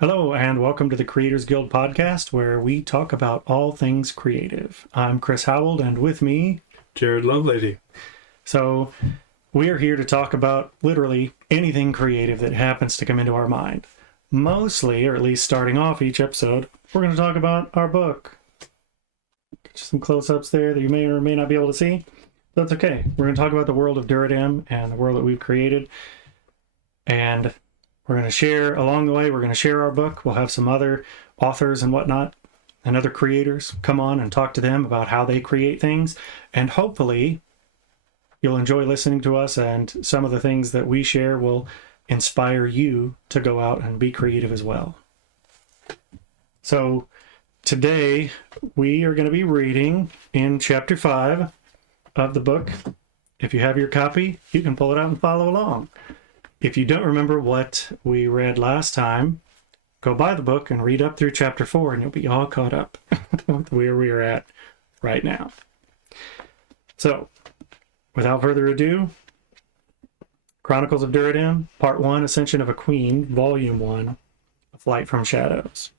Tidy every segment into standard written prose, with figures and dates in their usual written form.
Hello, and welcome to the Creators Guild podcast, where we talk about all things creative. I'm Chris Howald, and with me, Jared Lovelady. So, we are here to talk about literally anything creative that happens to come into our mind. Mostly, or at least starting off each episode, we're going to talk about our book. Some close-ups there that you may or may not be able to see. That's okay. We're going to talk about the world of Duradim and the world that we've created. And we're going to share, along the way, we're going to share our book. We'll have some other authors and whatnot and other creators come on and talk to them about how they create things. And hopefully you'll enjoy listening to us, and some of the things that we share will inspire you to go out and be creative as well. So today we are going to be reading in chapter 5 of the book. If you have your copy, you can pull it out and follow along. If you don't remember what we read last time, go buy the book and read up through chapter 4, and you'll be all caught up with where we are at right now. So, without further ado, Chronicles of Duradim, Part 1, Ascension of a Queen, Volume 1, A Flight from Shadows.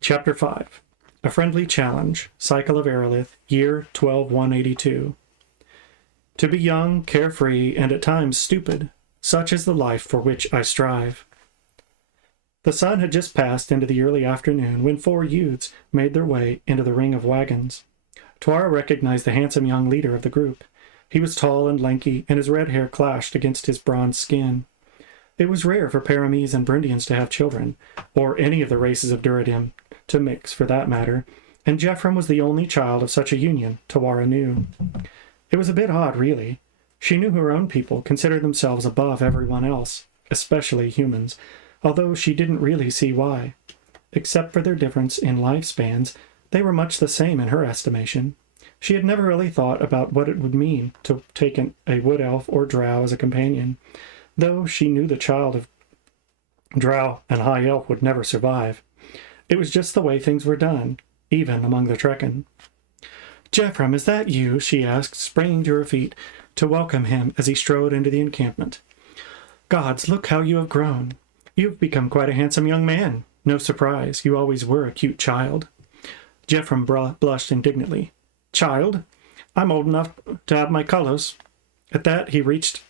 Chapter 5, A Friendly Challenge, Cycle of Aerolith, Year 12182. To be young, carefree, and at times stupid, such is the life for which I strive. The sun had just passed into the early afternoon when 4 youths made their way into the ring of wagons. Tuara recognized the handsome young leader of the group. He was tall and lanky, and his red hair clashed against his bronze skin. It was rare for Parames and Brindians to have children, or any of the races of Duradim to mix, for that matter, and Jephram was the only child of such a union, Tuara knew. It was a bit odd, really. She knew her own people considered themselves above everyone else, especially humans, although she didn't really see why. Except for their difference in lifespans, they were much the same in her estimation. She had never really thought about what it would mean to take a wood elf or drow as a companion, though she knew the child of drow and high elf would never survive. It was just the way things were done, even among the Trekken. "Jephram, is that you?" she asked, springing to her feet to welcome him as he strode into the encampment. "Gods, look how you have grown. You've become quite a handsome young man. No surprise, you always were a cute child." Jephram blushed indignantly. "Child? I'm old enough to have my colors." At that, he reached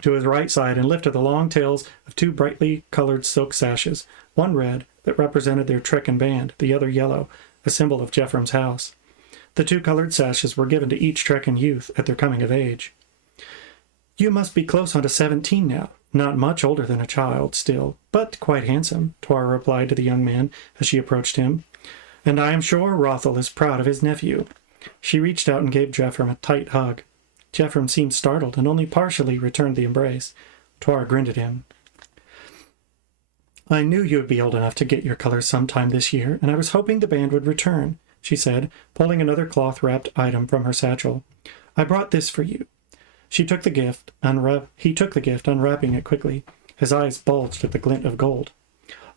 to his right side and lifted the long tails of 2 brightly colored silk sashes, one red, that represented their Trekken band, the other yellow, a symbol of Jephram's house. The 2 colored sashes were given to each Trekken youth at their coming of age. "You must be close on to 17 now. Not much older than a child, still, but quite handsome," Tuara replied to the young man as she approached him. "And I am sure Rothel is proud of his nephew." She reached out and gave Jephram a tight hug. Jephram seemed startled and only partially returned the embrace. Tuara grinned at him. "I knew you would be old enough to get your colors sometime this year, and I was hoping the band would return," she said, pulling another cloth-wrapped item from her satchel. "I brought this for you." He took the gift, unwrapping it quickly. His eyes bulged at the glint of gold.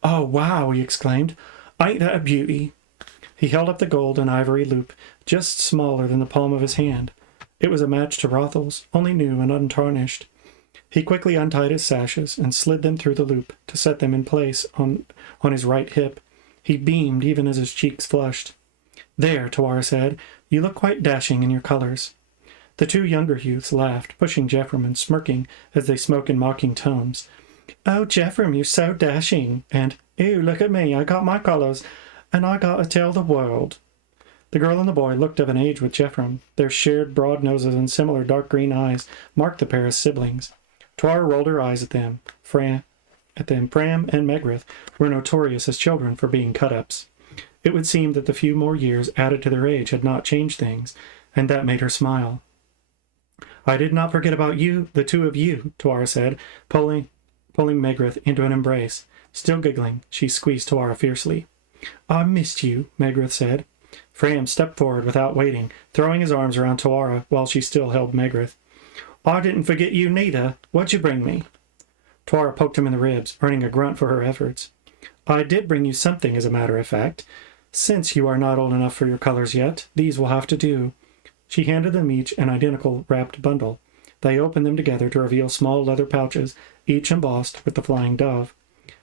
"Oh, wow!" he exclaimed. "Ain't that a beauty?" He held up the gold and ivory loop, just smaller than the palm of his hand. It was a match to Rothel's, only new and untarnished. He quickly untied his sashes and slid them through the loop to set them in place on his right hip. He beamed even as his cheeks flushed. "There," Tuara said, "you look quite dashing in your colors." The 2 younger youths laughed, pushing Jephram and smirking as they spoke in mocking tones. "Oh, Jephram, you're so dashing," and "Ew, look at me, I got my colors, and I got to tell the world." The girl and the boy looked of an age with Jephram. Their shared broad noses and similar dark green eyes marked the pair as siblings. Tuara rolled her eyes at them. Pram and Megrith were notorious as children for being cut-ups. It would seem that the few more years added to their age had not changed things, and that made her smile. "I did not forget about you, the 2 of you," Tuara said, pulling Megrith into an embrace. Still giggling, she squeezed Tuara fiercely. "I missed you," Megrith said. Fram stepped forward without waiting, throwing his arms around Tuara while she still held Megrith. "I didn't forget you neither. What'd you bring me?" Tuara poked him in the ribs, earning a grunt for her efforts. "I did bring you something, as a matter of fact. Since you are not old enough for your colors yet, these will have to do." She handed them each an identical wrapped bundle. They opened them together to reveal small leather pouches, each embossed with the flying dove.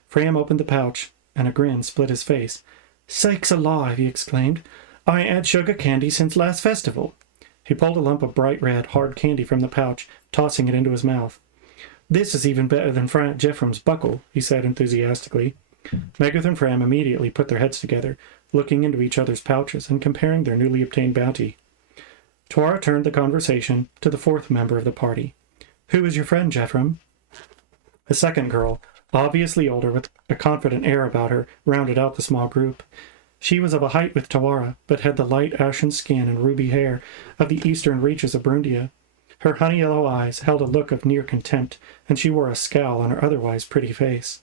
Fram opened the pouch, and a grin split his face. "Sakes alive!" he exclaimed. "I ain't had sugar candy since last festival." He pulled a lump of bright red, hard candy from the pouch, tossing it into his mouth. "This is even better than Frank Jeffrem's buckle," he said enthusiastically. Megadeth and Fram immediately put their heads together, looking into each other's pouches and comparing their newly obtained bounty. Tuara turned the conversation to the fourth member of the party. "Who is your friend, Jeffrem?" A second girl, obviously older with a confident air about her, rounded out the small group. She was of a height with Tuara, but had the light ashen skin and ruby hair of the eastern reaches of Brundia. Her honey yellow eyes held a look of near contempt, and she wore a scowl on her otherwise pretty face.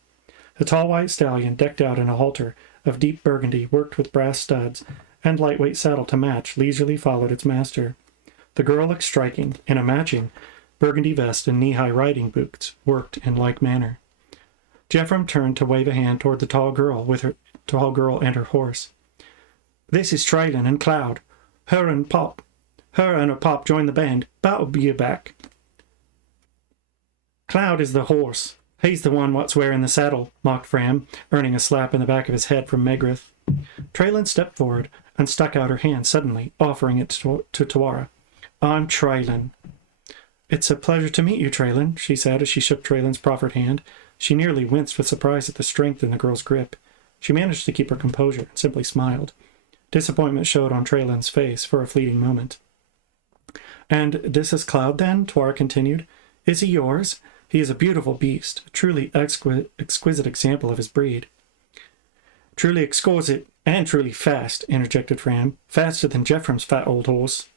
The tall white stallion, decked out in a halter of deep burgundy, worked with brass studs, and lightweight saddle to match, leisurely followed its master. The girl looked striking, in a matching burgundy vest and knee-high riding boots, worked in like manner. Jeffrem turned to wave a hand toward the tall girl and her horse. "This is Traylon and Cloud. Her and her pop joined the band. That'll be you back." "Cloud is the horse. He's the one what's wearing the saddle," mocked Fram, earning a slap in the back of his head from Megadeth. Traylon stepped forward and stuck out her hand suddenly, offering it to Tuara. "I'm Traylon." "It's a pleasure to meet you, Traylon," she said as she shook Traylon's proffered hand. She nearly winced with surprise at the strength in the girl's grip. She managed to keep her composure and simply smiled. Disappointment showed on Traylon's face for a fleeting moment. "And this is Cloud, then?" Tuara continued. "Is he yours? He is a beautiful beast, a truly exquisite example of his breed." "Truly exquisite and truly fast," interjected Fram. "Faster than Jeffrem's fat old horse."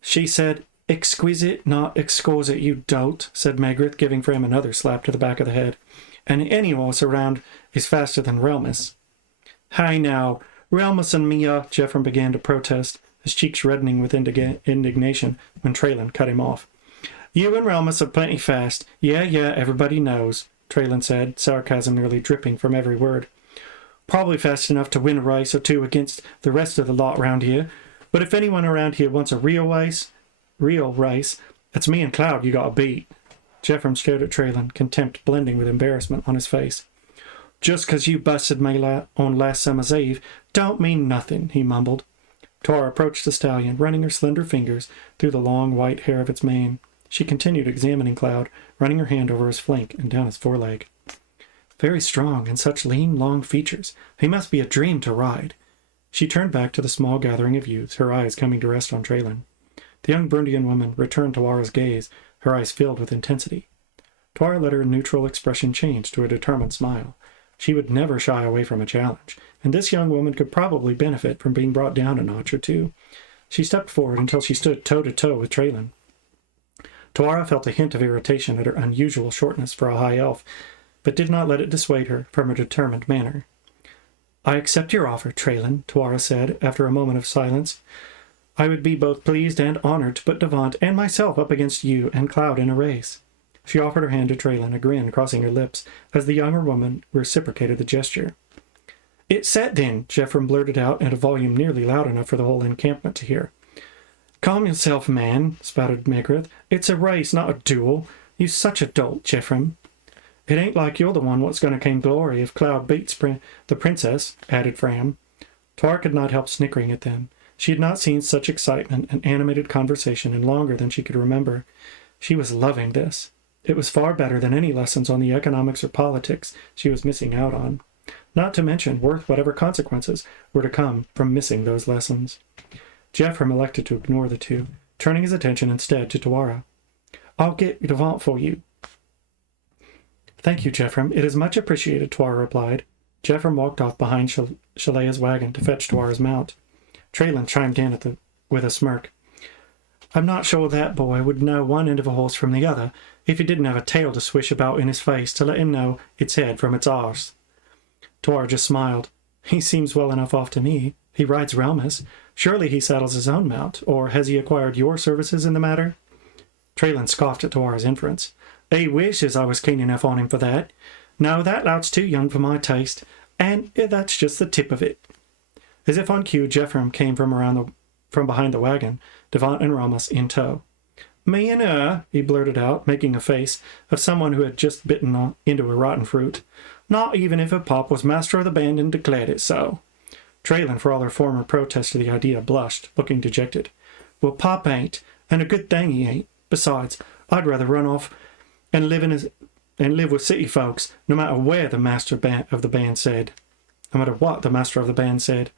"She said exquisite, not exquisite, you dolt," said Megadeth, giving Fram another slap to the back of the head. "And any horse around is faster than Relmus." "Hey now, Relmus and me," Jeffrem began to protest, his cheeks reddening with indignation when Traylon cut him off. "You and Relmus are plenty fast. Yeah, everybody knows," Traylon said, sarcasm nearly dripping from every word. "Probably fast enough to win a race or two against the rest of the lot round here. But if anyone around here wants a real race, it's me and Cloud you gotta beat." Jeffrem stared at Traylon, contempt blending with embarrassment on his face. "Just 'cause you busted me on last summer's eve don't mean nothing," he mumbled. Tuara approached the stallion, running her slender fingers through the long white hair of its mane. She continued examining Cloud, running her hand over his flank and down his foreleg. "Very strong, and such lean, long features. He must be a dream to ride." She turned back to the small gathering of youths, her eyes coming to rest on Traylon. The young Brundian woman returned Tuara's gaze, her eyes filled with intensity. Tuara let her neutral expression change to a determined smile. She would never shy away from a challenge, and this young woman could probably benefit from being brought down a notch or two. She stepped forward until she stood toe-to-toe with Traylon. Tuara felt a hint of irritation at her unusual shortness for a high elf, but did not let it dissuade her from her determined manner. "I accept your offer, Traylon," Tuara said, after a moment of silence. "I would be both pleased and honored to put Devant and myself up against you and Cloud in a race." She offered her hand to Traylon, a grin crossing her lips, as the younger woman reciprocated the gesture. "It's set, then," Jeffrem blurted out at a volume nearly loud enough for the whole encampment to hear. "Calm yourself, man," spouted Megadeth. "It's a race, not a duel. You such a dolt, Jeffrem." "It ain't like you're the one what's going to claim glory if Cloud beats the princess," added Fram. Tuara could not help snickering at them. She had not seen such excitement and animated conversation in longer than she could remember. She was loving this. It was far better than any lessons on the economics or politics she was missing out on. Not to mention worth whatever consequences were to come from missing those lessons. Jeffrem elected to ignore the two, turning his attention instead to Tuara. "I'll get Devant for you." "Thank you, Jeffrem. It is much appreciated," Tuara replied. Jeffrem walked off behind Shalea's wagon to fetch Tuara's mount. Traylon chimed in with a smirk. "I'm not sure that boy would know one end of a horse from the other if he didn't have a tail to swish about in his face to let him know its head from its arse." Tuara just smiled. "He seems well enough off to me. He rides Relmus. Surely he saddles his own mount, or has he acquired your services in the matter?" Traylon scoffed at Tuara's inference. "He wishes I was keen enough on him for that. No, that lout's too young for my taste, and that's just the tip of it." As if on cue, Jeffrem came from behind the wagon, Devant and Relmus in tow. Me and her, he blurted out, making a face of someone who had just bitten into a rotten fruit. Not even if her pop was master of the band and declared it so. Traylon, for all her former protest to the idea, blushed, looking dejected. Well, Pop ain't, and a good thing he ain't. Besides, I'd rather run off and live with city folks, no matter where the master of the band said. No matter what the master of the band said.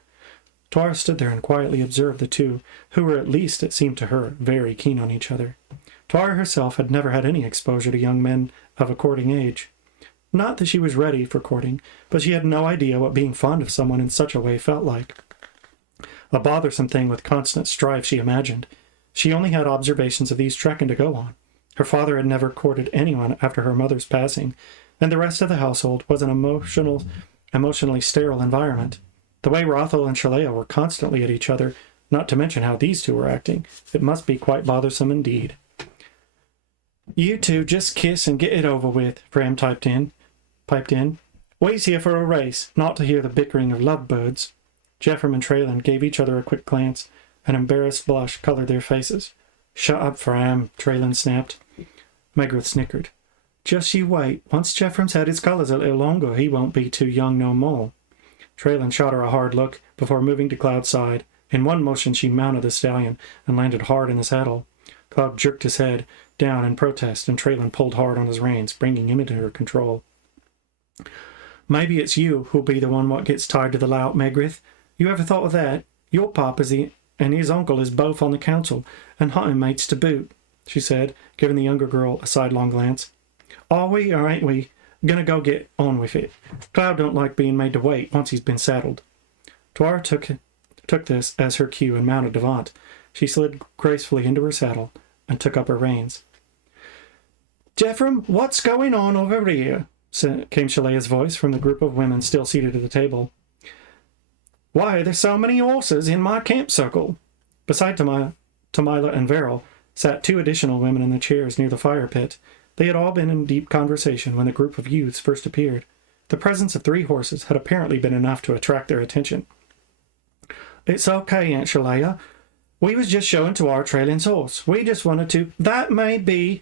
Twara stood there and quietly observed the two, who were, at least it seemed to her, very keen on each other. Twara herself had never had any exposure to young men of a courting age. Not that she was ready for courting, but she had no idea what being fond of someone in such a way felt like. A bothersome thing with constant strife, she imagined. She only had observations of these trekking to go on. Her father had never courted anyone after her mother's passing, and the rest of the household was an emotionally sterile environment. The way Rothel and Shalea were constantly at each other, not to mention how these two were acting, it must be quite bothersome indeed. You two just kiss and get it over with, Fram piped in. We's here for a race, not to hear the bickering of lovebirds. Jeffrem and Traylon gave each other a quick glance. An embarrassed blush colored their faces. Shut up, Fram, Traylon snapped. Megrith snickered. Just you wait. Once Jeffrem's had his colours a little longer, he won't be too young no more. Traylon shot her a hard look before moving to Cloud's side. In one motion she mounted the stallion and landed hard in the saddle. Cloud jerked his head down in protest, and Traylon pulled hard on his reins, bringing him into her control. Maybe it's you who'll be the one what gets tied to the lout, Megrith. You ever thought of that? Your pop and his uncle is both on the council, and hunting mates to boot, she said, giving the younger girl a sidelong glance. Are we, or ain't we, gonna go get on with it? Cloud don't like being made to wait once he's been saddled. Twara took this as her cue and mounted Devant. She slid gracefully into her saddle and took up her reins. Jeffrem, what's going on over here? Came Shalea's voice from the group of women still seated at the table. Why are there so many horses in my camp circle? Beside Tamila and Veril sat two additional women in the chairs near the fire pit. They had all been in deep conversation when the group of youths first appeared. The presence of 3 horses had apparently been enough to attract their attention. It's okay, Aunt Shalea. We was just showing to our Traylon's horse. We just wanted to... That may be,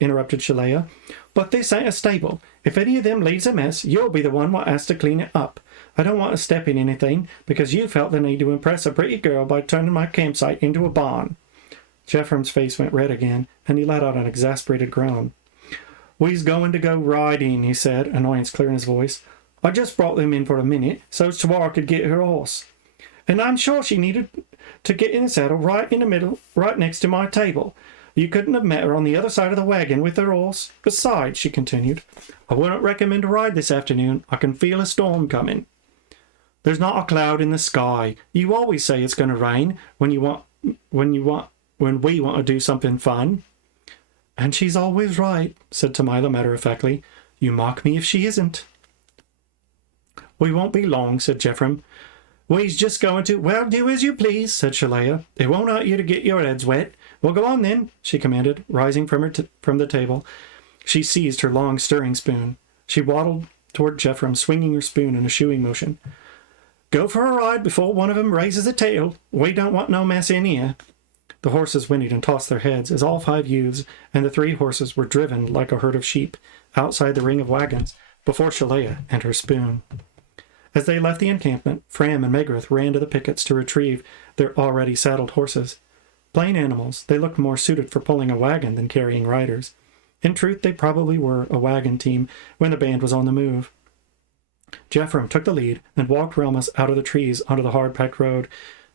interrupted Shalea, but this ain't a stable. If any of them leaves a mess, you'll be the one what has to clean it up. I don't want to step in anything, because you felt the need to impress a pretty girl by turning my campsite into a barn. Jeffrem's face went red again, and he let out an exasperated groan. We's going to go riding, he said, annoyance clear in his voice. I just brought them in for a minute, so Twara could get her horse. And I'm sure she needed to get in the saddle right in the middle, right next to my table. You couldn't have met her on the other side of the wagon with her horse. Besides, she continued, I wouldn't recommend a ride this afternoon. I can feel a storm coming. There's not a cloud in the sky. You always say it's going to rain when we want to do something fun. And she's always right, said Tamila matter-of-factly. You mock me if she isn't. We won't be long, said Jeffrem. We's just going to... Well, do as you please, said Shalea. It won't hurt you to get your heads wet. Well, go on then, she commanded, rising from the table. She seized her long stirring spoon. She waddled toward Jeffrem, swinging her spoon in a shooing motion. Go for a ride before one of 'em raises a tail. We don't want no mess in here. The horses whinnied and tossed their heads as all 5 youths and the 3 horses were driven like a herd of sheep outside the ring of wagons before Shalea and her spoon. As they left the encampment, Fram and Megrith ran to the pickets to retrieve their already saddled horses. Plain animals, they looked more suited for pulling a wagon than carrying riders. In truth, they probably were a wagon team when the band was on the move. Jeffrem took the lead and walked Relmus out of the trees onto the hard-packed road,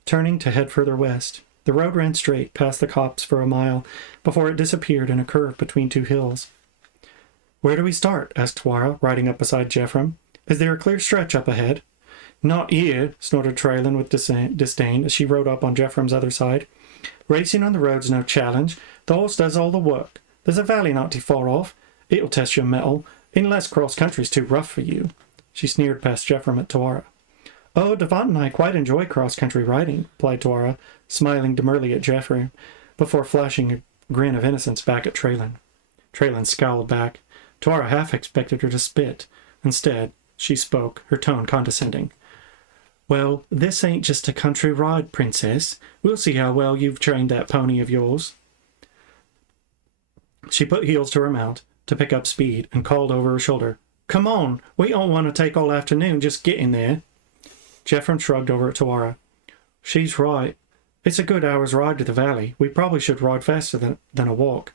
turning to head further west. The road ran straight past the copse for a mile before it disappeared in a curve between 2 hills. Where do we start? Asked Twara, riding up beside Jeffrem. Is there a clear stretch up ahead? Not here, snorted Traylon with disdain as she rode up on Jeffrem's other side. Racing on the road's no challenge. The horse does all the work. There's a valley not too far off. It'll test your mettle, unless cross-country's too rough for you. She sneered past Jeffrem at Twara. Oh, Devant and I quite enjoy cross-country riding, replied Twara, smiling demurely at Jeffrem, before flashing a grin of innocence back at Traylon. Traylon scowled back. Twara half expected her to spit. Instead, she spoke, her tone condescending. Well, this ain't just a country ride, Princess. We'll see how well you've trained that pony of yours. She put heels to her mount to pick up speed and called over her shoulder, "Come on, we don't want to take all afternoon just getting there." Jeffrem shrugged over at Tawara. "She's right. It's a good hour's ride to the valley. We probably should ride faster than a walk."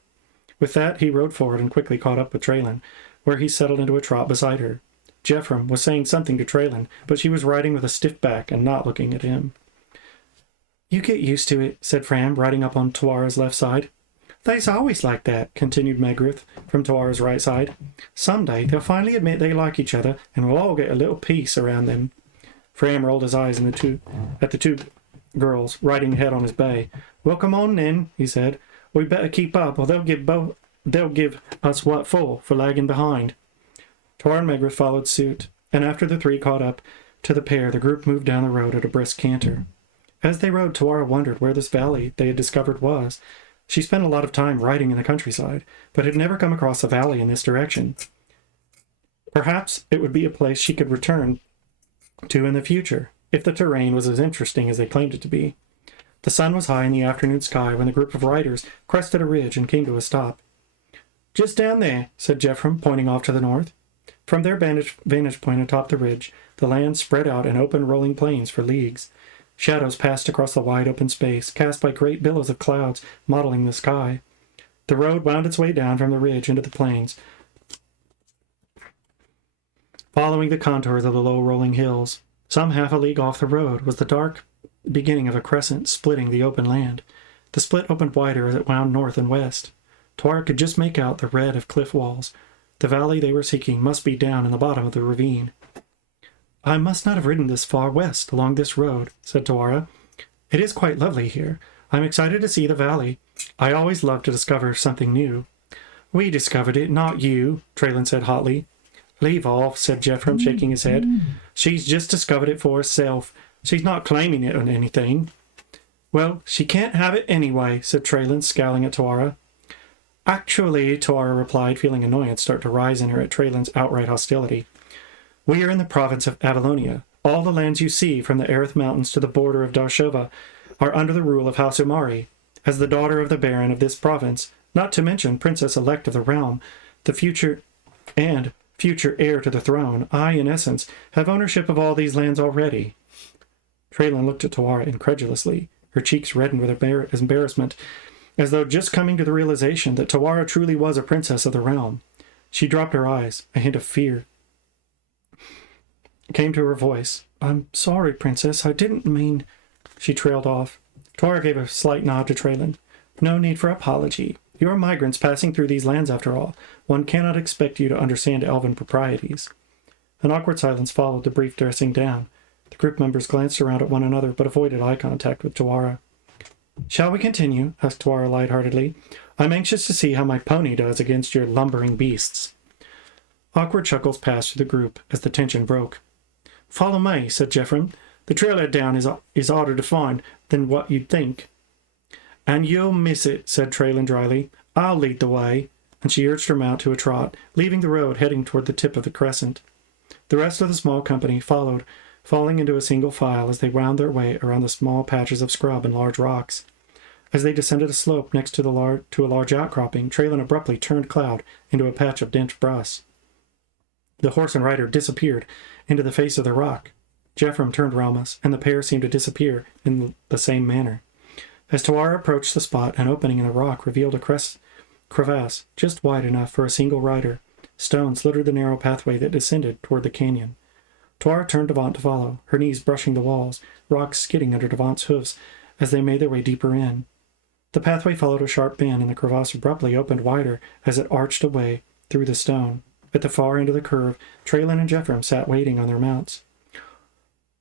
With that, he rode forward and quickly caught up with Traylon, where he settled into a trot beside her. Jeffrem was saying something to Traylon, but she was riding with a stiff back and not looking at him. "You get used to it," said Fram, riding up on Tawara's left side. "They's always like that," continued Megrith from Tawara's right side. "Someday they'll finally admit they like each other, and we'll all get a little peace around them." Fram rolled his eyes at the two girls riding ahead on his bay. "Well, come on then," he said. "We better keep up, or they'll give us what for lagging behind." Tawara and Megrith followed suit, and after the three caught up to the pair, the group moved down the road at a brisk canter. As they rode, Tawara wondered where this valley they had discovered was. She spent a lot of time riding in the countryside, but had never come across a valley in this direction. Perhaps it would be a place she could return to in the future, if the terrain was as interesting as they claimed it to be. The sun was high in the afternoon sky when the group of riders crested a ridge and came to a stop. "Just down there," said Jeffrem, pointing off to the north. From their vantage point atop the ridge, the land spread out in open rolling plains for leagues. Shadows passed across the wide open space, cast by great billows of clouds mottling the sky. The road wound its way down from the ridge into the plains, following the contours of the low rolling hills. Some half a league off the road was the dark beginning of a crescent splitting the open land. The split opened wider as it wound north and west. Tawara could just make out the red of cliff walls. The valley they were seeking must be down in the bottom of the ravine. "I must not have ridden this far west along this road," said Tawara. "It is quite lovely here. I'm excited to see the valley. I always love to discover something new." "We discovered it, not you," Traylon said hotly. "Leave off," said Jeffrem, shaking his head. "She's just discovered it for herself. She's not claiming it on anything." "Well, she can't have it anyway," said Traylon, scowling at Tawara. "Actually," Tawara replied, feeling annoyance start to rise in her at Traylon's outright hostility, "we are in the province of Avalonia. All the lands you see, from the Aerith Mountains to the border of Darshova, are under the rule of House Umari. As the daughter of the Baron of this province, not to mention Princess-elect of the realm, the future heir to the throne, I, in essence, have ownership of all these lands already." Traylon looked at Tawara incredulously. Her cheeks reddened with embarrassment, as though just coming to the realization that Tawara truly was a princess of the realm. She dropped her eyes. A hint of fear came to her voice. "I'm sorry, Princess. I didn't mean—" She trailed off. Tawara gave a slight nod to Traylon. "No need for apology. You are migrants passing through these lands after all. One cannot expect you to understand elven proprieties." An awkward silence followed the brief dressing down. The group members glanced around at one another, but avoided eye contact with Tawara. "Shall we continue?" asked Tawara lightheartedly. "I'm anxious to see how my pony does against your lumbering beasts." Awkward chuckles passed through the group as the tension broke. "Follow me," said Jeffrem. "The trailhead down is harder to find than what you'd think." "And you'll miss it," said Traylon dryly. "I'll lead the way." And she urged her mount to a trot, leaving the road, heading toward the tip of the crescent. The rest of the small company followed, falling into a single file as they wound their way around the small patches of scrub and large rocks. As they descended a slope next to a large outcropping, Traylon abruptly turned Cloud into a patch of dense brush. The horse and rider disappeared into the face of the rock. Jeffrem turned Ralmus, and the pair seemed to disappear in the same manner. As Tawara approached the spot, an opening in the rock revealed a crevasse just wide enough for a single rider. Stones littered the narrow pathway that descended toward the canyon. Tawara turned Devant to follow, her knees brushing the walls, rocks skidding under Devant's hoofs as they made their way deeper in. The pathway followed a sharp bend, and the crevasse abruptly opened wider as it arched away through the stone. At the far end of the curve, Traylon and Jeffrem sat waiting on their mounts.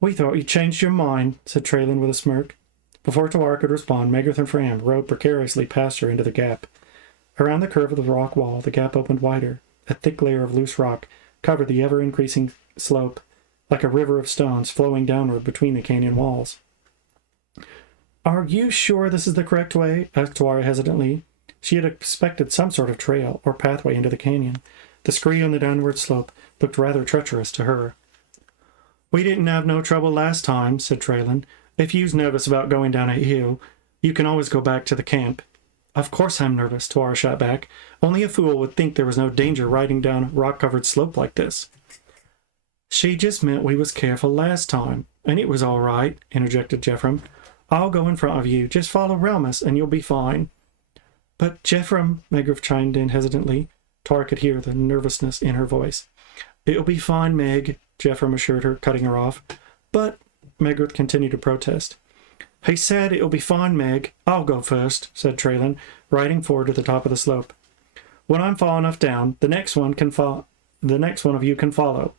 "We thought you changed your mind," said Traylon with a smirk. Before Tawara could respond, Megrith and Fram rode precariously past her into the gap. Around the curve of the rock wall, the gap opened wider. A thick layer of loose rock covered the ever-increasing slope, like a river of stones flowing downward between the canyon walls. "Are you sure this is the correct way?" asked Tawara hesitantly. She had expected some sort of trail or pathway into the canyon. The scree on the downward slope looked rather treacherous to her. "We didn't have no trouble last time," said Traylon. "If you's nervous about going down a hill, you can always go back to the camp." Of course I'm nervous, Tuara shot back. Only a fool would think there was no danger riding down a rock-covered slope like this. She just meant we was careful last time, and it was all right, interjected Jeffrem. I'll go in front of you. Just follow Relmus, and you'll be fine. But Jeffrem, Megrith chimed in hesitantly. Tuara could hear the nervousness in her voice. It'll be fine, Meg, Jeffrem assured her, cutting her off. But, Megrith continued to protest. He said it'll be fine, Meg. I'll go first, said Traylon, riding forward to the top of the slope. When I'm far enough down, the next one of you can follow.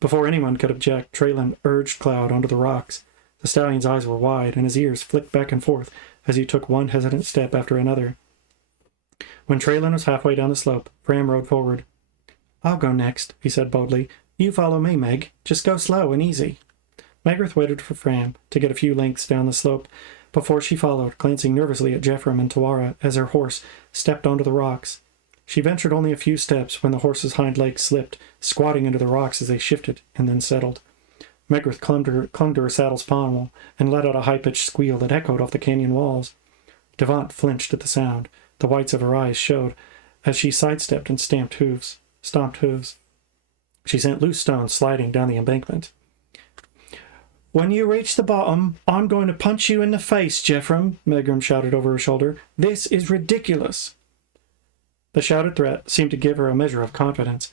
Before anyone could object, Traylon urged Cloud onto the rocks. The stallion's eyes were wide, and his ears flicked back and forth as he took one hesitant step after another. When Traylon was halfway down the slope, Fram rode forward. I'll go next, he said boldly. You follow me, Meg. Just go slow and easy. Megrith waited for Fram to get a few lengths down the slope before she followed, glancing nervously at Jeffrem and Tuara as her horse stepped onto the rocks. She ventured only a few steps when the horse's hind legs slipped, squatting into the rocks as they shifted and then settled. Megrith clung to her saddle's pommel and let out a high-pitched squeal that echoed off the canyon walls. Devant flinched at the sound. The whites of her eyes showed as she sidestepped and stomped hooves. She sent loose stones sliding down the embankment. When you reach the bottom, I'm going to punch you in the face, Jeffrem, Megrith shouted over her shoulder. This is ridiculous. The shouted threat seemed to give her a measure of confidence,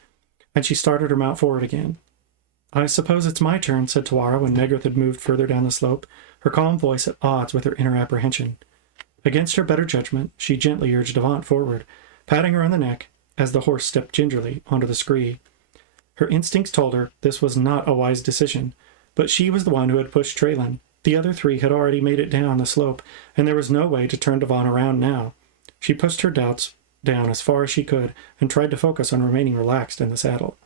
and she started her mount forward again. I suppose it's my turn, said Tuara when Megrith had moved further down the slope, her calm voice at odds with her inner apprehension. Against her better judgment, she gently urged Devant forward, patting her on the neck as the horse stepped gingerly onto the scree. Her instincts told her this was not a wise decision, but she was the one who had pushed Traylon. The other three had already made it down the slope, and there was no way to turn Devant around now. She pushed her doubts down as far as she could and tried to focus on remaining relaxed in the saddle.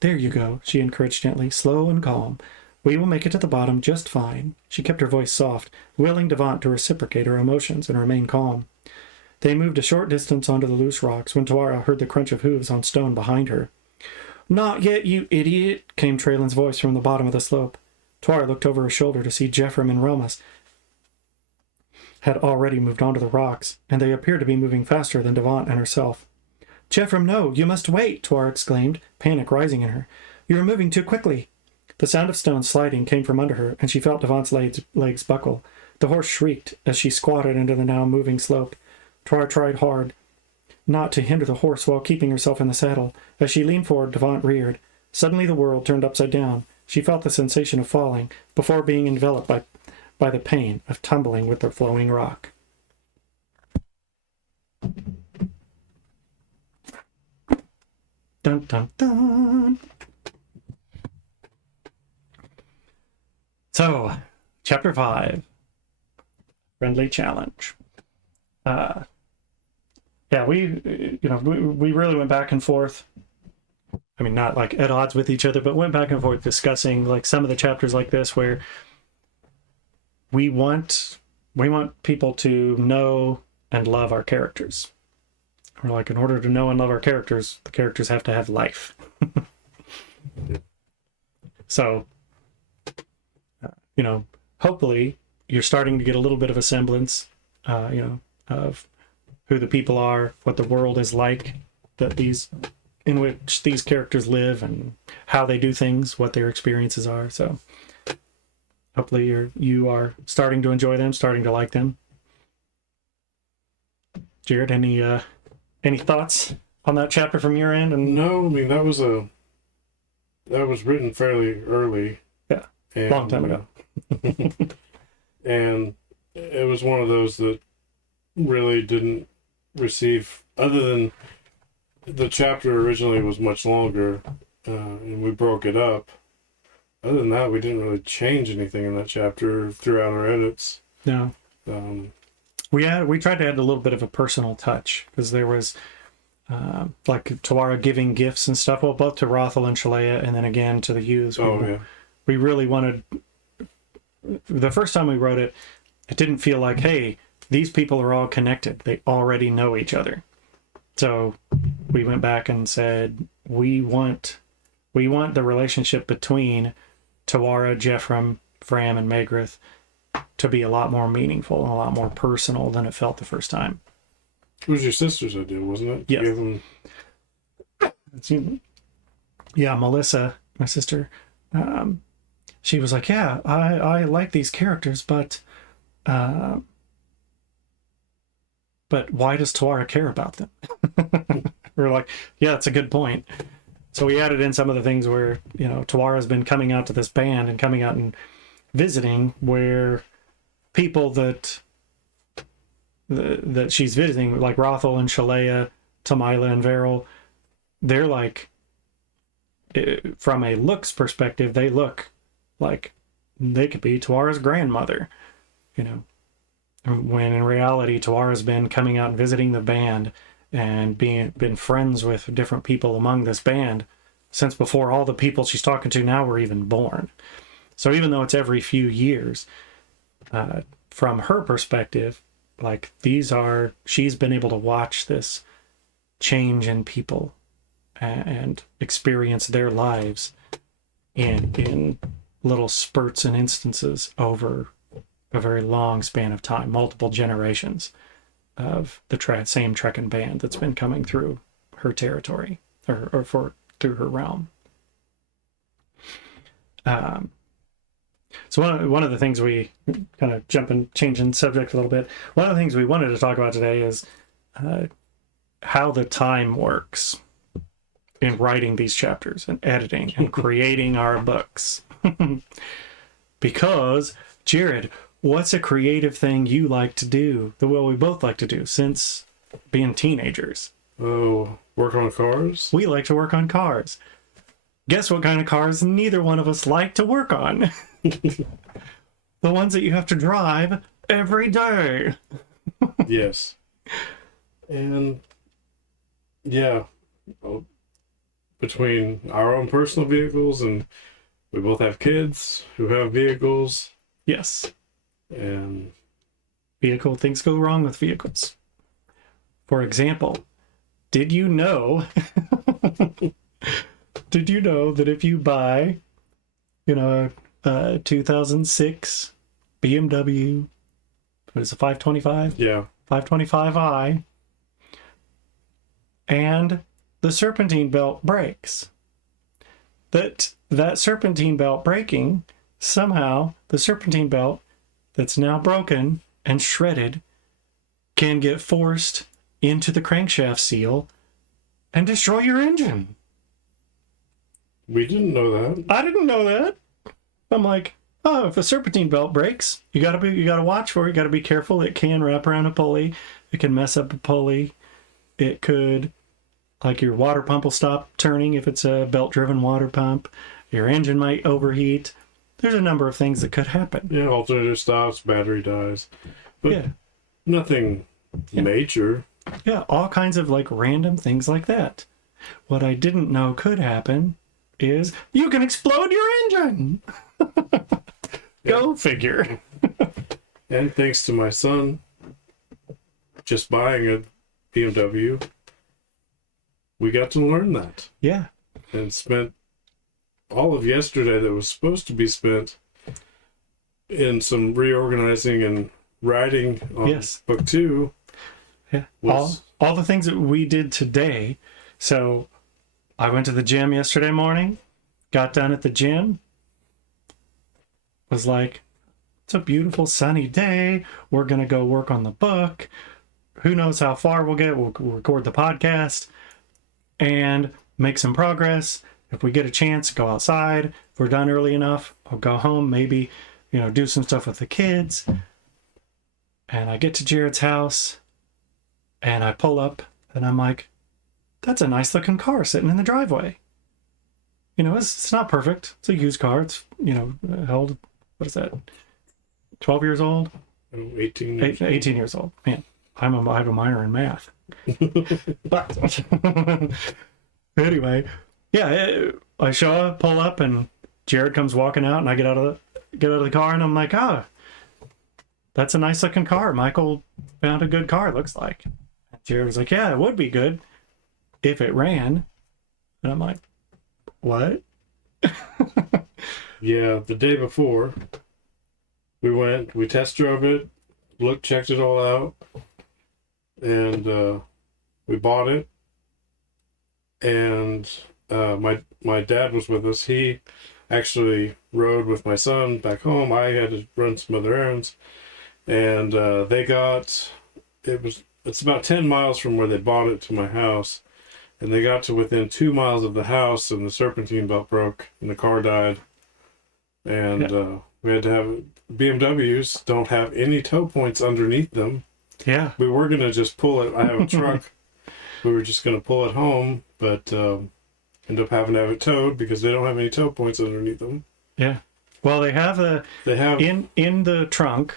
There you go, she encouraged gently, slow and calm. We will make it to the bottom just fine. She kept her voice soft, willing Devant to reciprocate her emotions and remain calm. They moved a short distance onto the loose rocks when Tuara heard the crunch of hooves on stone behind her. Not yet, you idiot, came Traylon's voice from the bottom of the slope. Tuara looked over her shoulder to see Jeffrem and Relmus had already moved onto the rocks, and they appeared to be moving faster than Devant and herself. Jeffrem, no, you must wait, Tuara exclaimed, panic rising in her. You are moving too quickly. The sound of stones sliding came from under her, and she felt Devant's legs buckle. The horse shrieked as she squatted into the now moving slope. Tuara tried hard not to hinder the horse while keeping herself in the saddle. As she leaned forward, Devant reared. Suddenly the world turned upside down. She felt the sensation of falling, before being enveloped by the pain of tumbling with the flowing rock. Dun, dun, dun. So, Chapter 5. Friendly Challenge. Yeah, we really went back and forth. I mean, not like at odds with each other, but went back and forth discussing like some of the chapters like this where we want people to know and love our characters. Or like in order to know and love our characters, the characters have to have life. So, hopefully you're starting to get a little bit of a semblance, of who the people are, what the world is like, in which these characters live, and how they do things, what their experiences are. So hopefully you are starting to enjoy them, starting to like them. Jared, any thoughts on that chapter from your end? And no, I mean that was written fairly early. Yeah, long time ago. And it was one of those that really didn't receive, other than the chapter originally was much longer, and we broke it up. Other than that, we didn't really change anything in that chapter throughout our edits. No. We tried to add a little bit of a personal touch, because there was like Tuara giving gifts and stuff, well, both to Rothel and Shalea, and then again to the youths. We really wanted, the first time we wrote it, it didn't feel like, hey, these people are all connected. They already know each other. So we went back and said, we want the relationship between Tuara, Jeffrem, Fram, and Megrith to be a lot more meaningful and a lot more personal than it felt the first time. It was your sister's idea, wasn't it? Yes. Give them... Yeah, Melissa, my sister, she was like, yeah, I like these characters, but why does Tawara care about them? We're like, yeah, that's a good point. So we added in some of the things where, you know, Tawara's been coming out to this band and coming out and visiting, where people that she's visiting, like Rothel and Shalea, Tamila and Veril, they're like, from a looks perspective, they look like they could be Tawara's grandmother, you know, when in reality Tawara's been coming out and visiting the band and been friends with different people among this band since before all the people she's talking to now were even born. So even though it's every few years, from her perspective, like she's been able to watch this change in people and experience their lives in little spurts and instances over a very long span of time, multiple generations of the same Trekking band that's been coming through her territory or through her realm. So one of the things we kind of changing subject a little bit. One of the things we wanted to talk about today is how the time works in writing these chapters and editing and creating our books. Because, Jared, what's a creative thing you like to do? We both like to do since being teenagers. Oh, work on cars? We like to work on cars. Guess what kind of cars neither one of us like to work on? The ones that you have to drive every day. Yes. And yeah, between our own personal vehicles, and we both have kids who have vehicles. Yes. And things go wrong with vehicles. For example, did you know that if you buy, a 2006 BMW, what is it, 525? Yeah. 525i, and the serpentine belt breaks, that serpentine belt breaking, somehow the serpentine belt that's now broken and shredded can get forced into the crankshaft seal and destroy your engine. We didn't know that. I didn't know that. I'm like, oh, if a serpentine belt breaks, you gotta watch for it. You gotta be careful. It can wrap around a pulley. It can mess up a pulley. It could, like, your water pump will stop turning if it's a belt-driven water pump. Your engine might overheat. There's a number of things that could happen. Yeah, alternator stops, battery dies. But yeah. Nothing major. Yeah, all kinds of like random things like that. What I didn't know could happen is you can explode your engine. Go figure. And thanks to my son just buying a BMW, we got to learn that. Yeah. And spent all of yesterday that was supposed to be spent in some reorganizing and writing on book 2. Yeah. All the things that we did today. So I went to the gym yesterday morning, got done at the gym, was like, it's a beautiful sunny day. We're going to go work on the book. Who knows how far we'll get. We'll record the podcast and make some progress. If we get a chance, go outside. If we're done early enough, I'll go home, maybe, do some stuff with the kids. And I get to Jared's house and I pull up and I'm like, that's a nice looking car sitting in the driveway. It's not perfect. It's a used car. It's, how old? What is that? 12 years old? 18. 18 years old. Man, I have a minor in math. But anyway, yeah, I show up, pull up, and Jared comes walking out, and I get out of the car, and I'm like, oh, that's a nice looking car. Michael found a good car, it looks like. And Jared was like, yeah, it would be good if it ran. And I'm like, what? Yeah, the day before, we test drove it, checked it all out, and we bought it. And my dad was with us. He actually rode with my son back home. I had to run some other errands, and it's about 10 miles from where they bought it to my house, and they got to within 2 miles of the house, and the serpentine belt broke, and the car died, and we had to have BMWs don't have any tow points underneath them. Yeah. We were gonna just pull it. I have a truck. We were just gonna pull it home, but end up having to have it towed because they don't have any tow points underneath them. Yeah. Well, they have in the trunk,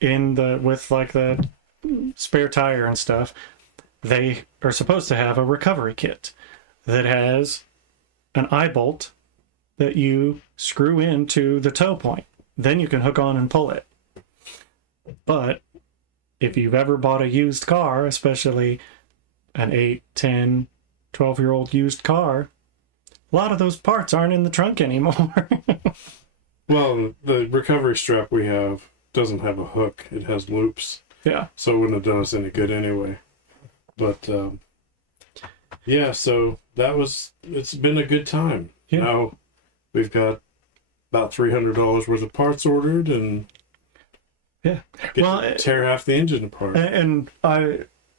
with like the spare tire and stuff. They are supposed to have a recovery kit that has an eye bolt that you screw into the tow point. Then you can hook on and pull it. But if you've ever bought a used car, especially an 8, 10, 12-year-old used car, a lot of those parts aren't in the trunk anymore. Well, the recovery strap we have doesn't have a hook. It has loops. Yeah. So it wouldn't have done us any good anyway. But, yeah, so it's been a good time. Yeah. Now we've got about $300 worth of parts ordered, and Yeah. tear half the engine apart. And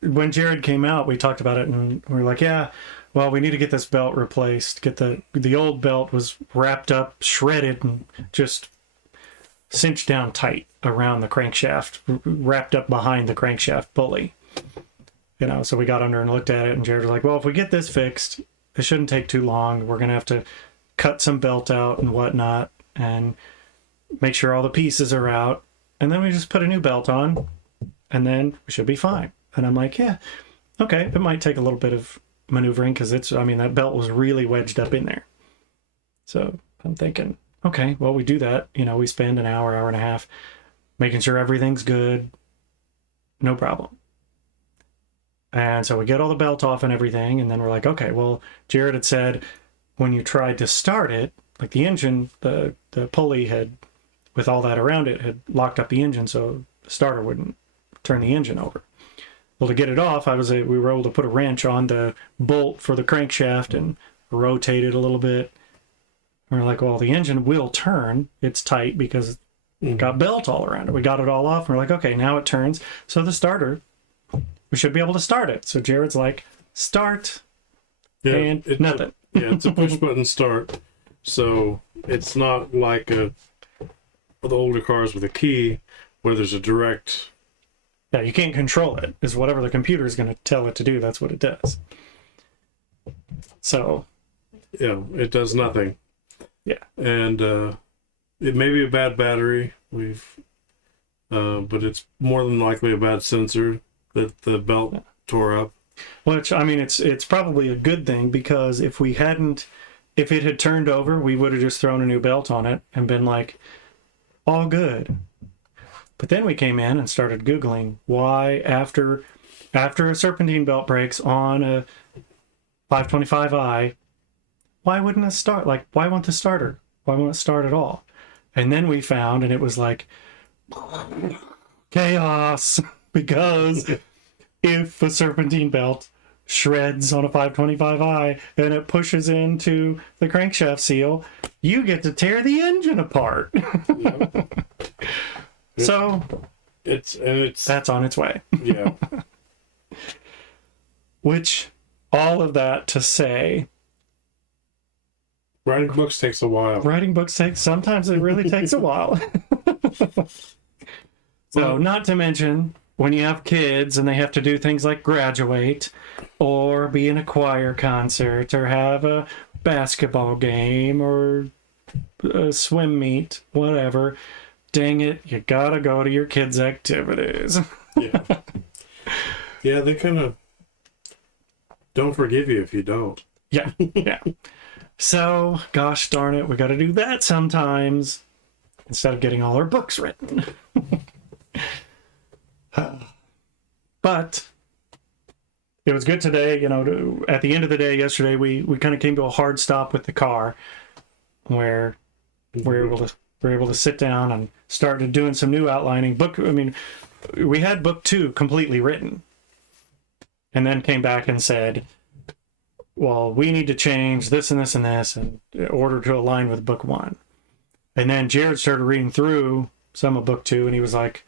when Jared came out, we talked about it, and we were like, yeah, well, we need to get this belt replaced. Get the old belt was wrapped up, shredded, and just cinched down tight around the crankshaft, wrapped up behind the crankshaft pulley. So we got under and looked at it, and Jared was like, well, if we get this fixed, it shouldn't take too long. We're going to have to cut some belt out and whatnot and make sure all the pieces are out. And then we just put a new belt on, and then we should be fine. And I'm like, yeah, okay. It might take a little bit of maneuvering because that belt was really wedged up in there. So I'm thinking, okay, well, we do that. We spend an hour and a half making sure everything's good. No problem. And so we get all the belt off and everything. And then we're like, okay, well, Jared had said when you tried to start it, like the engine, the pulley had, with all that around it, had locked up the engine so the starter wouldn't turn the engine over. Well, to get it off, we were able to put a wrench on the bolt for the crankshaft and rotate it a little bit. And we're like, well, the engine will turn. It's tight because it got belt all around it. We got it all off. And we're like, okay, now it turns. So the starter, we should be able to start it. So Jared's like, start. Yeah, and nothing. It's a push button start. So it's not like the older cars with a key where there's a direct. Yeah, you can't control it. It's whatever the computer is going to tell it to do. That's what it does. So. Yeah, it does nothing. Yeah. And it may be a bad battery. But it's more than likely a bad sensor that the belt tore up. Which, it's probably a good thing because if it had turned over, we would have just thrown a new belt on it and been like, all good. But then we came in and started Googling why after a serpentine belt breaks on a 525i, why wouldn't it start? Like, why won't the starter? Why won't it start at all? And then we found, and it was like chaos, because if a serpentine belt shreds on a 525i and it pushes into the crankshaft seal, you get to tear the engine apart. Yep. So that's on its way. Yeah. Which, all of that to say, writing books takes a while. Sometimes it really takes a while. So, not to mention when you have kids and they have to do things like graduate or be in a choir concert or have a basketball game or a swim meet, whatever. Dang it, you gotta go to your kids' activities. Yeah. Yeah, they kind of don't forgive you if you don't. Yeah. So, gosh darn it, we gotta do that sometimes instead of getting all our books written. But it was good today, at the end of the day yesterday, we kind of came to a hard stop with the car where we're able to sit down and started doing some new outlining. We had book 2 completely written. and then came back and said, well, we need to change this and this and this in order to align with book 1. And then Jared started reading through some of book 2, and he was like,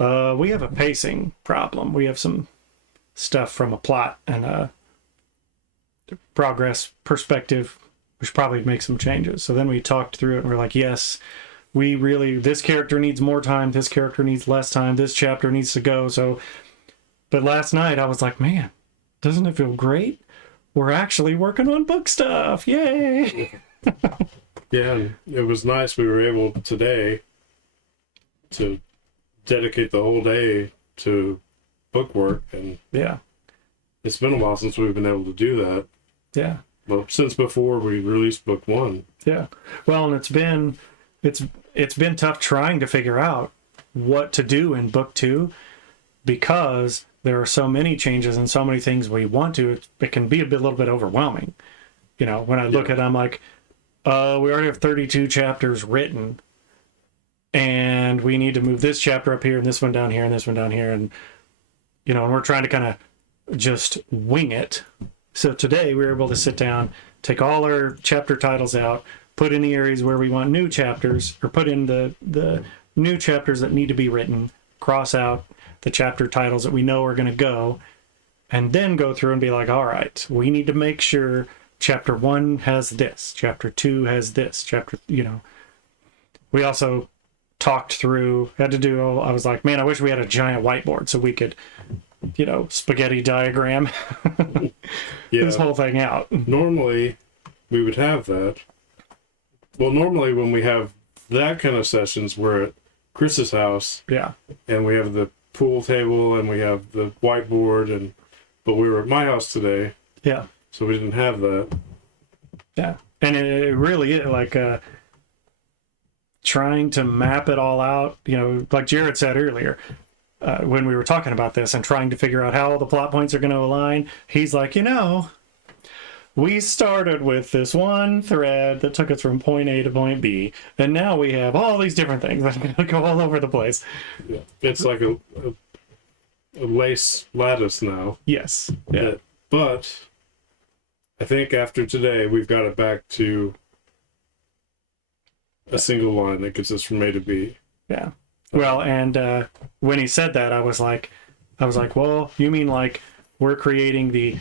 we have a pacing problem. We have some stuff from a plot and a progress perspective. We should probably make some changes. So then we talked through it, and we're like, yes, this character needs more time, this character needs less time, this chapter needs to go. So, but last night I was like, man, doesn't it feel great? We're actually working on book stuff. Yay! Yeah, it was nice. We were able today to dedicate the whole day to book work, and yeah, it's been a while since we've been able to do that. Yeah. Well, since before we released book 1. Yeah. Well, and it's been tough trying to figure out what to do in book 2 because there are so many changes and so many things we want to. It can be a little bit overwhelming. You know, when I look at it, I'm like, we already have 32 chapters written, and we need to move this chapter up here and this one down here and this one down here, and you know, and we're trying to kind of just wing it. So today we were able to sit down, take all our chapter titles out, put in the areas where we want new chapters, or put in the new chapters that need to be written, cross out the chapter titles that we know are going to go, and then go through and be like, all right, we need to make sure chapter 1 has this, chapter 2 has this, chapter, you know. We also talked through, I was like, man, I wish we had a giant whiteboard so we could, you know, spaghetti diagram this whole thing out. Normally, we would have that. Well, normally when we have that kind of sessions, we're at Chris's house. Yeah. And we have the pool table and we have the whiteboard, but we were at my house today. Yeah. So we didn't have that. Yeah. And it really is like trying to map it all out, you know, like Jared said earlier, when we were talking about this and trying to figure out how all the plot points are going to align. He's like, you know, we started with this one thread that took us from point A to point B, and now we have all these different things that are going to go all over the place. Yeah. It's like a lace lattice now. Yes. Yeah. But I think after today, we've got it back to a single line that gets us from A to B. Yeah. Well, and when he said that, I was like, well, you mean like we're creating the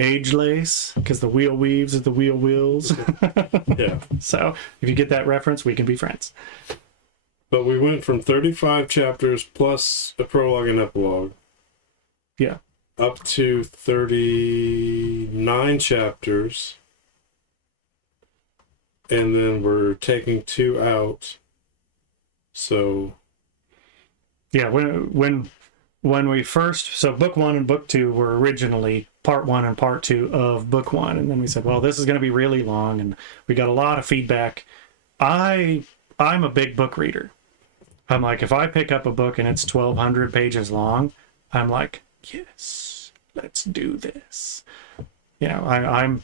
age lace because the wheel weaves as the wheel wills? Yeah. So if you get that reference, we can be friends. But we went from 35 chapters plus a prologue and epilogue. Yeah. Up to 39 chapters. And then we're taking 2 out. So yeah, when we first, so book 1 and book 2 were originally part 1 and part 2 of book 1, and then we said, well, this is going to be really long, and we got a lot of feedback. I'm a big book reader. I'm like, if I pick up a book and it's 1,200 pages long, I'm like, yes, let's do this. You know, I'm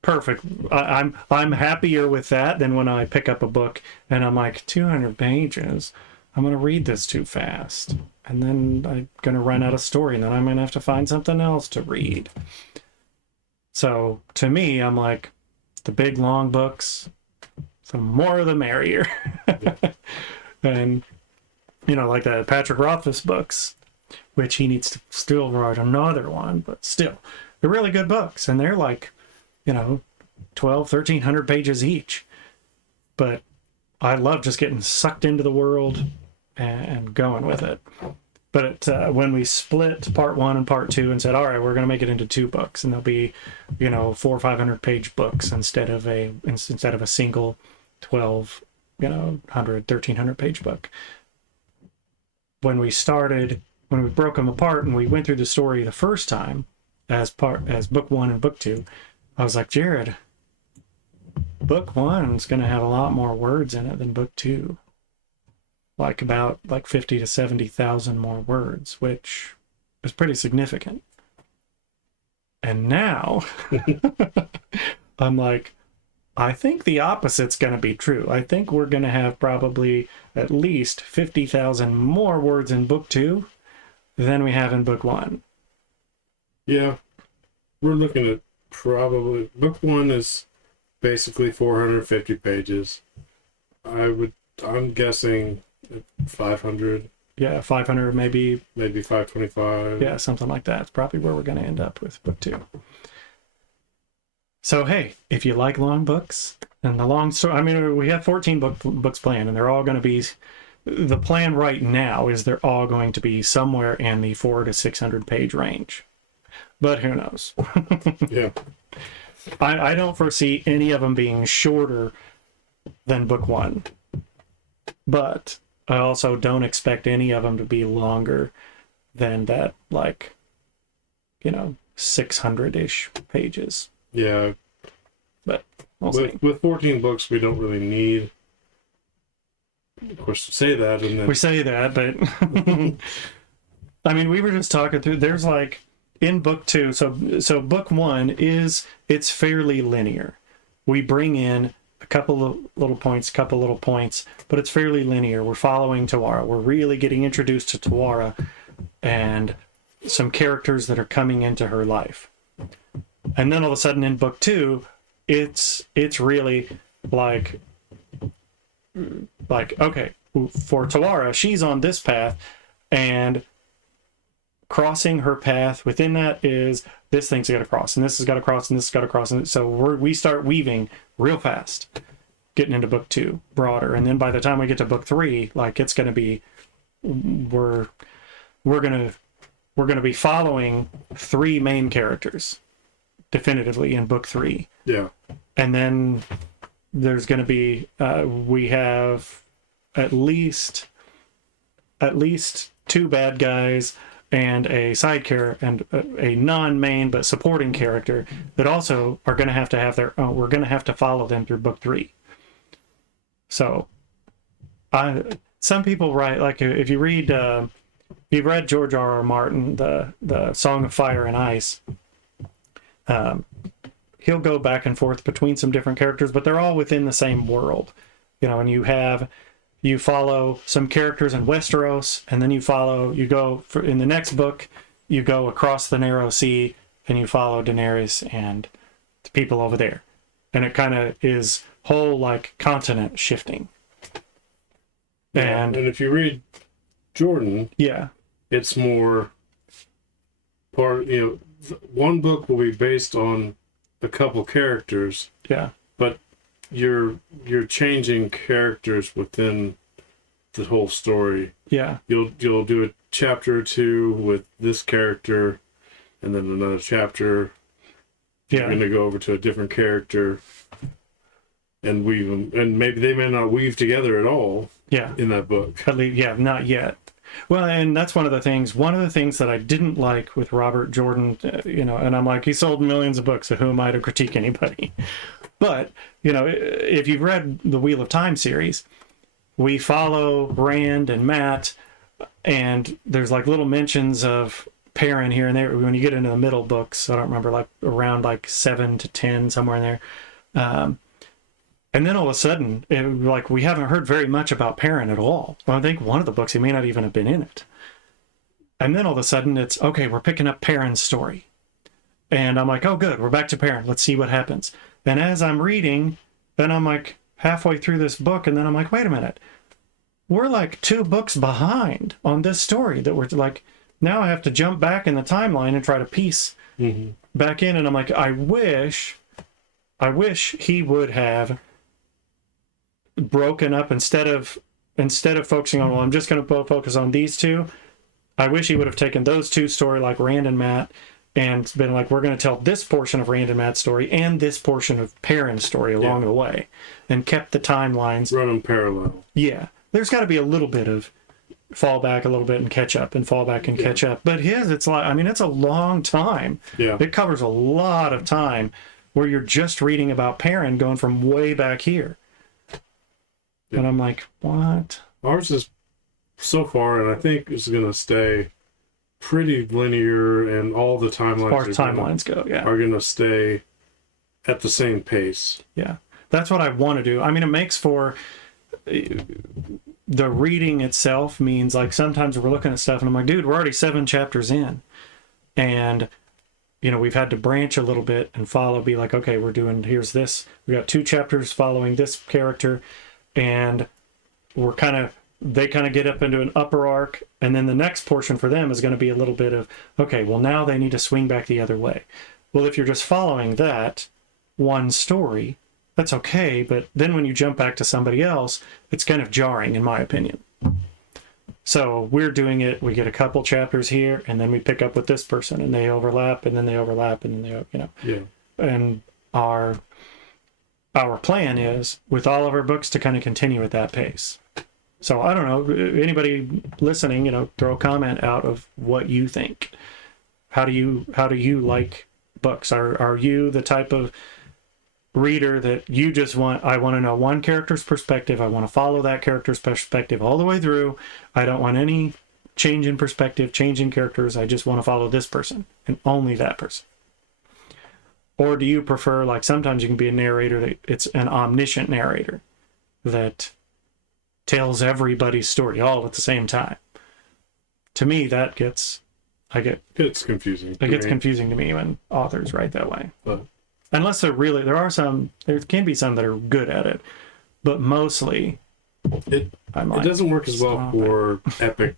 perfect. I'm happier with that than when I pick up a book and I'm like, 200 pages. I'm going to read this too fast. And then I'm going to run out of story, and then I'm going to have to find something else to read. So to me, I'm like, the big long books, the more the merrier. And, you know, like the Patrick Rothfuss books, which he needs to still write another one, but still, they're really good books. And they're like, you know, 1,300 pages each. But I love just getting sucked into the world and going with it. But when we split part 1 and part 2 and said, all right, we're going to make it into 2 books, and they'll be, you know, 400 or 500 page books instead of a single 12, you know, 100, 1,300 page book. When we broke them apart and we went through the story the first time as book 1 and book 2, I was like, Jared, book 1 is going to have a lot more words in it than book 2. Like about 50 to 70,000 more words, which is pretty significant. And now I'm like, I think the opposite's going to be true. I think we're going to have probably at least 50,000 more words in book 2 than we have in book 1. Yeah, we're looking at probably book one is basically 450 pages. I'm guessing 500, Yeah, 500 maybe. maybe 525. Yeah, something like that. It's probably where we're going to end up with book two. So, hey, if you like long books and the long story, I mean, we have 14 books planned, and they're all going to be, the plan right now is they're all going to be somewhere in the 400 to 600 page range. But who knows? Yeah. I don't foresee any of them being shorter than book one. But I also don't expect any of them to be longer than that, like, 600-ish pages. Yeah. But we'll see. With 14 books, we don't really need. Of course, to say that, and then We say that, but I mean, we were just talking through. There's like in book two. So book one it's fairly linear. We bring in a couple of little points, but it's fairly linear. We're following Tawara. We're really getting introduced to Tawara and some characters that are coming into her life. And then all of a sudden in book two, it's really like okay, for Tawara, she's on this path, and crossing her path within that is this thing's got to cross, and this has got to cross, and this has got to cross, and so we start weaving real fast, getting into book two broader, and then by the time we get to book three, like it's going to be we're going to be following three main characters definitively in book three. yeah, And then there's going to be we have at least two bad guys and a side character and a non-main but supporting character that also are going to have their own. We're going to have to follow them through book three. So some people write, like, if you read you've read George R.R. Martin, the Song of Fire and Ice, he'll go back and forth between some different characters, but they're all within the same world, and you follow some characters in Westeros, and then in the next book, you go across the Narrow Sea and you follow Daenerys and the people over there. And it kind of is whole like continent shifting. And if you read Jordan, yeah, it's more part. One book will be based on a couple characters, yeah, but you're changing characters within the whole story. yeah, You'll do a chapter or two with this character, and then another chapter. You're going to go over to a different character and weave them, and maybe they may not weave together at all. Yeah, in that book, at least, yeah, not yet. Well, and that's one of the things that I didn't like with Robert Jordan, and I'm like, he sold millions of books, so who am I to critique anybody? But, if you've read the Wheel of Time series, we follow Rand and Matt, and there's like little mentions of Perrin here and there when you get into the middle books. I don't remember, like around like 7 to 10, somewhere in there. And then all of a sudden, we haven't heard very much about Perrin at all. Well, I think one of the books, he may not even have been in it. And then all of a sudden, it's, okay, we're picking up Perrin's story. And I'm like, oh, good, we're back to Perrin. Let's see what happens. And as I'm reading, then I'm like halfway through this book, and then I'm like, wait a minute. We're like 2 books behind on this story that we're like, now I have to jump back in the timeline and try to piece back in. And I'm like, I wish he would have broken up instead of focusing on, well, I'm just going to focus on these two. I wish he would have taken those two story, like Rand and Matt, and been like, we're going to tell this portion of Rand and Matt's story and this portion of Perrin's story along the way, and kept the timelines, run them parallel. Yeah, there's got to be a little bit of fall back a little bit and catch up, and fall back and catch up. But it's like, I mean, it's a long time. Yeah, it covers a lot of time where you're just reading about Perrin going from way back here. And I'm like, what? Ours is so far, and I think it's going to stay pretty linear, and all the timelines, as far as timelines go, are going to stay at the same pace. Yeah, that's what I want to do. I mean, it makes for the reading itself means, like, sometimes we're looking at stuff and I'm like, dude, we're already 7 chapters in, and we've had to branch a little bit and be like, okay, here's this. We got 2 chapters following this character, and they kind of get up into an upper arc, and then the next portion for them is going to be a little bit of, okay, well, now they need to swing back the other way. Well, if you're just following that one story, that's okay, but then when you jump back to somebody else, it's kind of jarring, in my opinion. So we're doing it, we get a couple chapters here, and then we pick up with this person, and they overlap, and then they overlap, and then they, Yeah. And our plan is, with all of our books, to kind of continue at that pace. So I don't know, anybody listening, throw a comment out of what you think. How do you like books? Are you the type of reader that you just I want to know one character's perspective, I want to follow that character's perspective all the way through, I don't want any change in perspective, change in characters, I just want to follow this person and only that person? Or do you prefer, like, sometimes you can be a narrator that it's an omniscient narrator that tells everybody's story all at the same time? To me, it's confusing. It gets confusing to me when authors write that way. But unless there can be some that are good at it, but mostly it doesn't work as well for epic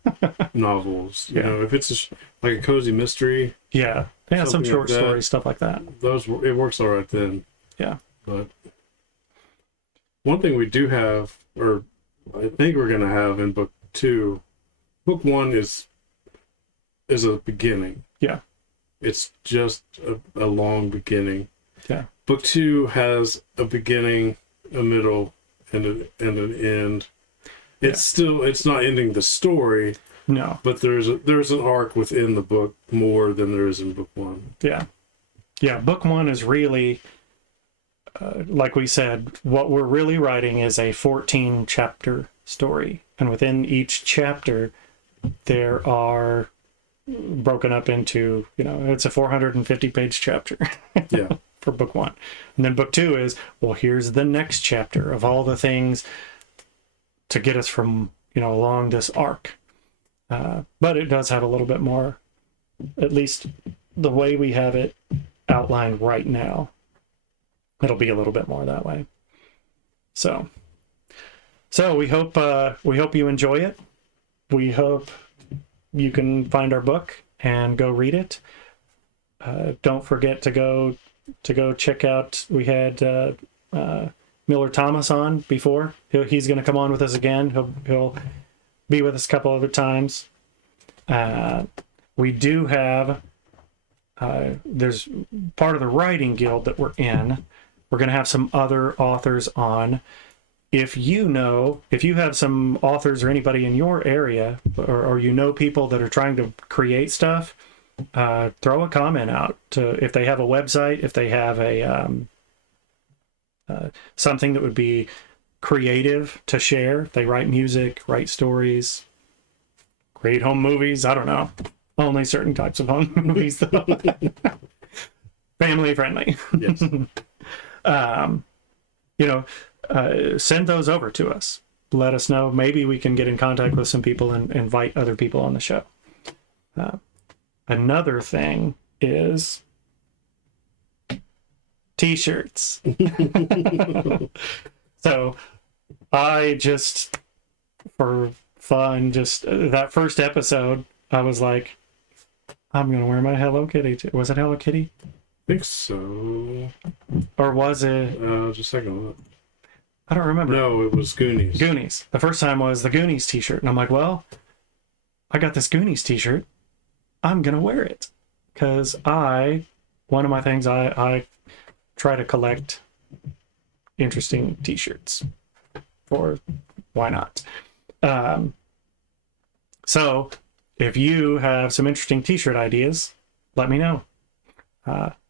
novels. If it's like a cozy mystery, some short stories, stuff like that. It works all right then. Yeah. But one thing we do have, or I think we're gonna have in book 2, book 1 is a beginning. Yeah. It's just a long beginning. Yeah. Book 2 has a beginning, a middle, and an end. It's not ending the story. No. But there's an arc within the book more than there is in book 1. Yeah. Yeah. Book 1 is really, like we said, what we're really writing is a 14 chapter story. And within each chapter, there are broken up into, it's a 450 page chapter. Yeah. For book 1. And then book 2 is, well, here's the next chapter of all the things to get us from, along this arc. But it does have a little bit more, at least the way we have it outlined right now. It'll be a little bit more that way. So we hope you enjoy it. We hope you can find our book and go read it. Don't forget to go check out, we had Miller Thomas on before. He's going to come on with us again. He'll be with us a couple other times. We do have, there's part of the writing guild that we're in. We're going to have some other authors on. If you have some authors or anybody in your area, or people that are trying to create stuff, throw a comment out if they have a website, if they have a something that would be creative to share. They write music, write stories, create home movies. I don't know. Only certain types of home movies, though. Family friendly. Yes. Send those over to us. Let us know. Maybe we can get in contact with some people and invite other people on the show. Another thing is t-shirts. So I just, for fun, that first episode, I was like, I'm going to wear my Hello Kitty. Was it Hello Kitty? I think so. Or was it? Just a second. Look. I don't remember. No, it was Goonies. Goonies. The first time was the Goonies t-shirt. And I'm like, well, I got this Goonies t-shirt. I'm going to wear it. Because one of my things, I try to collect interesting t-shirts. For why not? So if you have some interesting t-shirt ideas, let me know.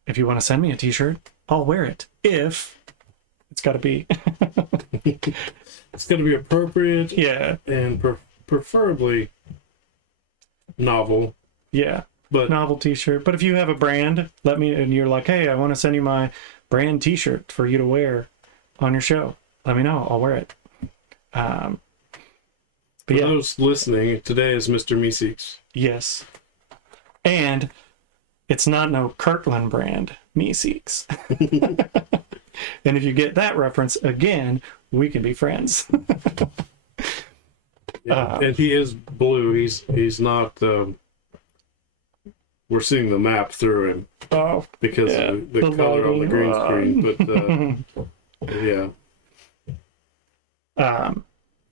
If you want to send me a t-shirt, I'll wear it. If it's got to be it's got to be appropriate. Yeah. And preferably novel. Yeah. But novel t-shirt. But if you have a brand, let me, and you're like, hey, I want to send you my brand t-shirt for you to wear on your show. Let me know. I'll wear it. But for those listening, today is Mr. Meeseeks. Yes. And it's not no Kirtland brand Meeseeks. And if you get that reference again, we can be friends. And he is blue. He's not. We're seeing the map through him because of the color on the green screen. But yeah.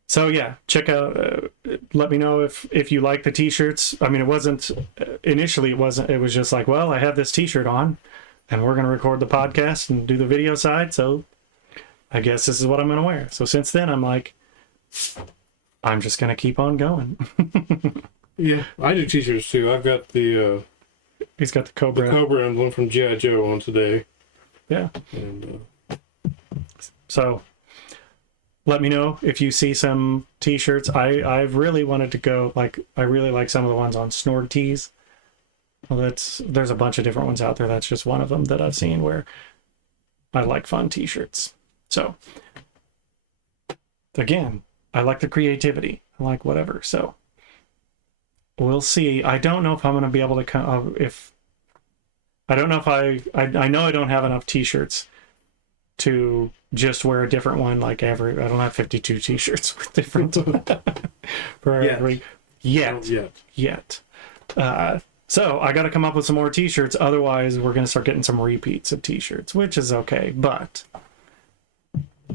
So yeah, check out. Let me know if you like the t-shirts. I mean, it wasn't initially. It wasn't. It was just like, well, I have this t-shirt on, and we're going to record the podcast and do the video side. So I guess this is what I'm going to wear. So since then, I'm like, I'm just going to keep on going. Yeah, I do t-shirts too. I've got the. He's got the Cobra. The Cobra emblem from G.I. Joe on today. Yeah. And, so let me know if you see some t-shirts. I've really wanted to go, like, I really like some of the ones on Snorg Tees. Well, there's a bunch of different ones out there. That's just one of them that I've seen where I like fun t-shirts. So again, I like the creativity. I like whatever. So we'll see. I don't know if I'm going to be able to come. I don't know if I know I don't have enough t-shirts to just wear a different one like every. I don't have 52 t-shirts with different for every yet. So I got to come up with some more t-shirts. Otherwise, we're going to start getting some repeats of t-shirts, which is okay. But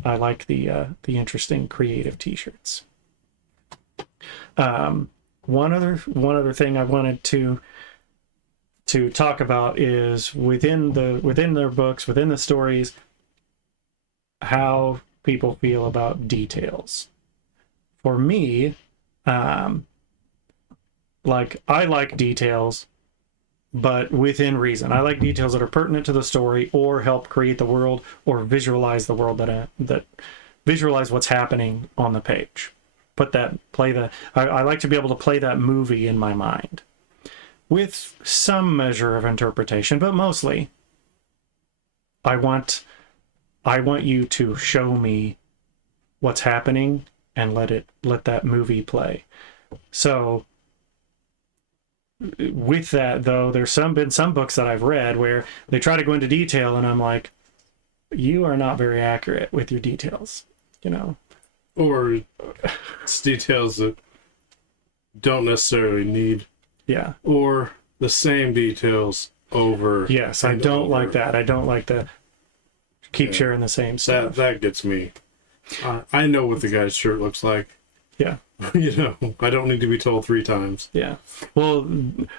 I like the interesting creative t-shirts. One other thing I wanted to talk about is within their books, within the stories, how people feel about details. For me, like, I like details, but within reason. I like details that are pertinent to the story or help create the world or visualize the world that visualize what's happening on the page. I like to be able to play that movie in my mind with some measure of interpretation, but mostly I want you to show me what's happening and let that movie play. So with that, though, there's been some books that I've read where they try to go into detail and I'm like, you are not very accurate with your details, you know. Or it's details that don't necessarily need. Yeah. Or the same details over. Yes, I don't like that. I don't like to keep sharing the same stuff. That gets me. I know what the guy's shirt looks like. Yeah. You know, I don't need to be told 3 times. Yeah. Well,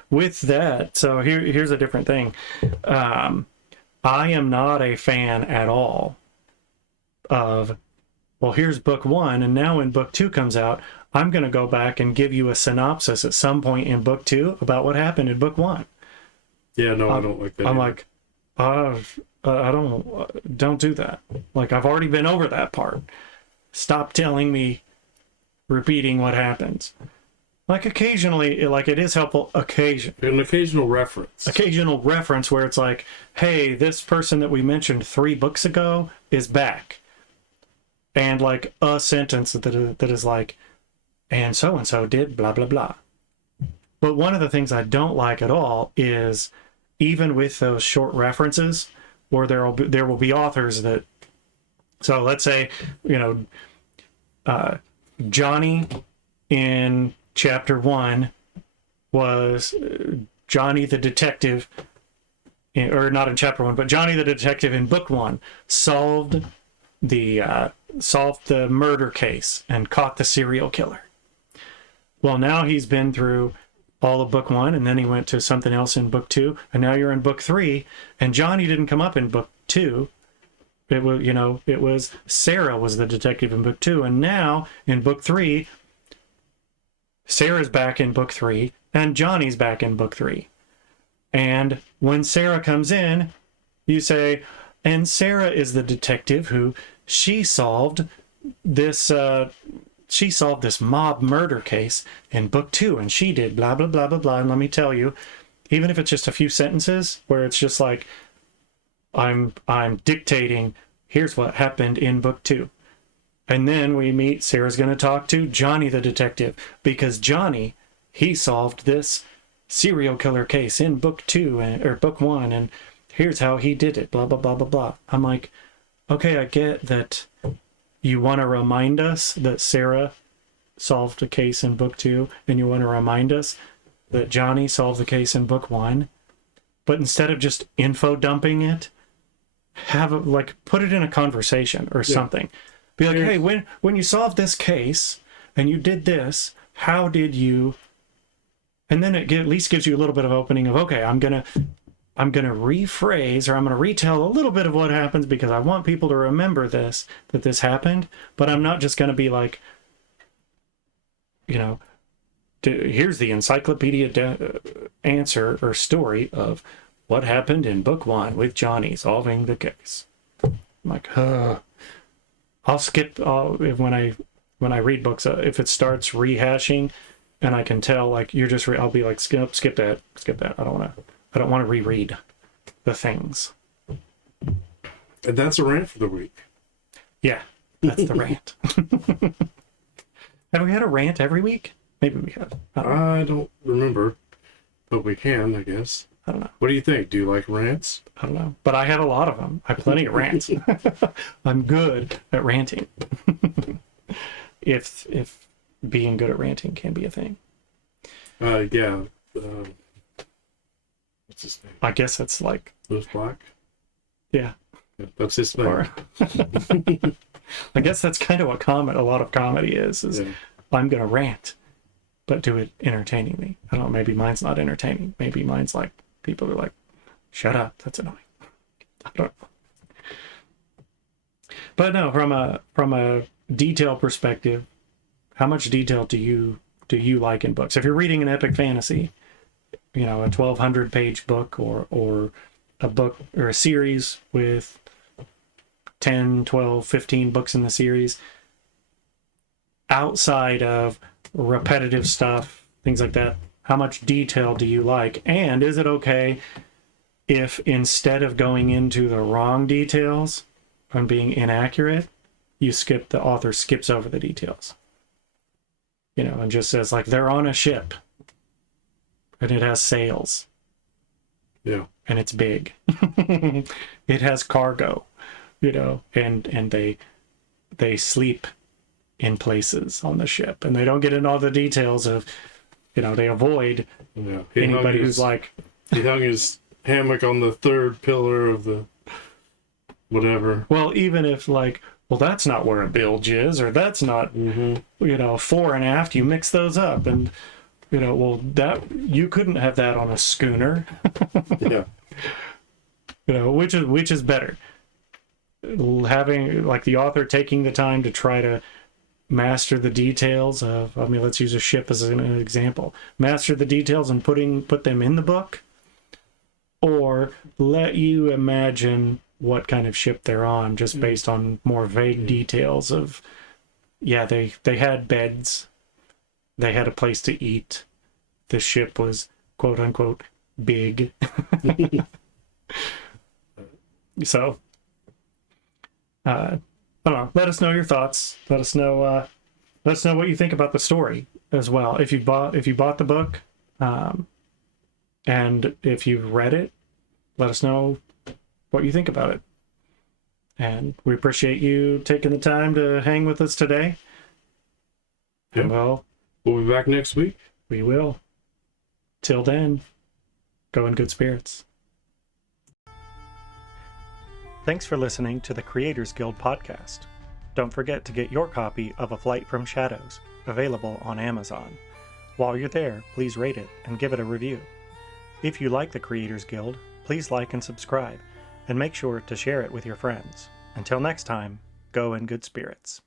with that, so here's a different thing. I am not a fan at all of, well, here's book 1, and now when book 2 comes out, I'm going to go back and give you a synopsis at some point in book 2 about what happened in book 1. Yeah, no, I don't like that. I'm like, I don't do that. Like, I've already been over that part. Stop telling me, repeating what happens. Like, occasionally, like, it is helpful. An occasional reference. Occasional reference where it's like, hey, this person that we mentioned 3 books ago is back. And like a sentence that is like, and so did blah, blah, blah. But one of the things I don't like at all is, even with those short references, where there will be authors that, so let's say, you know, Johnny in chapter 1 was Johnny the detective, or not in chapter 1, but Johnny the detective in book 1 solved the murder case and caught the serial killer. Well, now he's been through all of book 1, and then he went to something else in book 2, and now you're in book 3, and Johnny didn't come up in book 2. It was Sarah was the detective in book 2, and now in book 3, Sarah's back in book 3, and Johnny's back in book 3. And when Sarah comes in, you say, and Sarah is the detective who she solved this mob murder case in book 2, and she did blah blah blah blah blah. And let me tell you, even if it's just a few sentences where it's just like, I'm dictating, here's what happened in book 2. And then we meet, Sarah's going to talk to Johnny the detective, because Johnny, he solved this serial killer case in book 2 or book 1, and here's how he did it, blah, blah, blah, blah, blah. I'm like, okay, I get that you want to remind us that Sarah solved a case in book 2, and you want to remind us that Johnny solved the case in book 1, but instead of just info dumping it, put it in a conversation or something. Be like, hey, when you solved this case and you did this, how did you? And then it at least gives you a little bit of opening of, okay, I'm gonna rephrase, or I'm gonna retell a little bit of what happens because I want people to remember that this happened. But I'm not just gonna be like, here's the encyclopedia answer or story of what happened in book 1 with Johnny solving the case. I'm like, I'll skip when I read books, if it starts rehashing and I can tell, like, I'll be like, skip that. I don't want to reread the things. And that's a rant for the week. Yeah, that's the rant. Have we had a rant every week? Maybe we have. I don't remember, but we can, I guess. I don't know. What do you think? Do you like rants? I don't know. But I have a lot of them. I have plenty of rants. I'm good at ranting. If being good at ranting can be a thing. Yeah. What's his name? I guess it's like... Lewis Black? Yeah. That's his thing. Or, I guess that's kind of what a lot of comedy is I'm going to rant, but do it entertainingly. I don't know, maybe mine's not entertaining. Maybe mine's like, people are like, shut up, that's annoying. I don't know. But no, from a detail perspective, how much detail do you like in books? If you're reading an epic fantasy, a 1,200 page book or a book or a series with 10, 12, 15 books in the series, outside of repetitive stuff, things like that, how much detail do you like? And is it okay if instead of going into the wrong details and being inaccurate, the author skips over the details? And just says, like, they're on a ship and it has sails. Yeah. And it's big. It has cargo, and they sleep in places on the ship, and they don't get into all the details of, they avoid anybody who's like... He hung his hammock on the third pillar of the whatever. Well, even if, like, well, that's not where a bilge is, or that's not, fore and aft, you mix those up, and, that you couldn't have that on a schooner. Yeah. Which is better? Having, like, the author taking the time to try to master the details of, let's use a ship as an example. Master the details and put them in the book, or let you imagine what kind of ship they're on just based on more vague details of, they had beds, they had a place to eat, the ship was quote unquote big. So I don't know, let us know your thoughts. Let us know what you think about the story as well. If you bought the book, and if you've read it, let us know what you think about it. And we appreciate you taking the time to hang with us today. Yep. And we'll be back next week. We will. Till then, go in good spirits. Thanks for listening to the Creators Guild podcast. Don't forget to get your copy of A Flight from Shadows, available on Amazon. While you're there, please rate it and give it a review. If you like the Creators Guild, please like and subscribe, and make sure to share it with your friends. Until next time, go in good spirits.